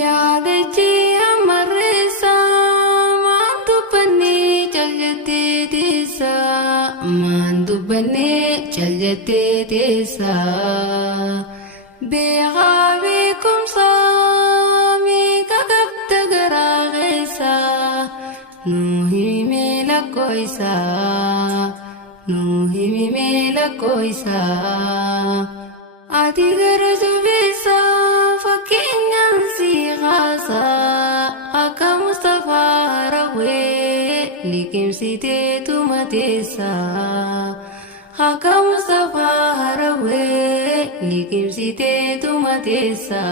yaadachi amarreessa maantu bannee caljattee teessa maantu bannee caljattee teessa beekaa beekumsa meeqa qabda garaa keessa nuu himee lakkooysa nuu himee lakkooysa ati gara jubisa fakkeenyaan si kaasa akka Mustafaa Rawwee liqimsiteetu mateessa akka Mustafaa Rawwee liqimsiteetu mateessa.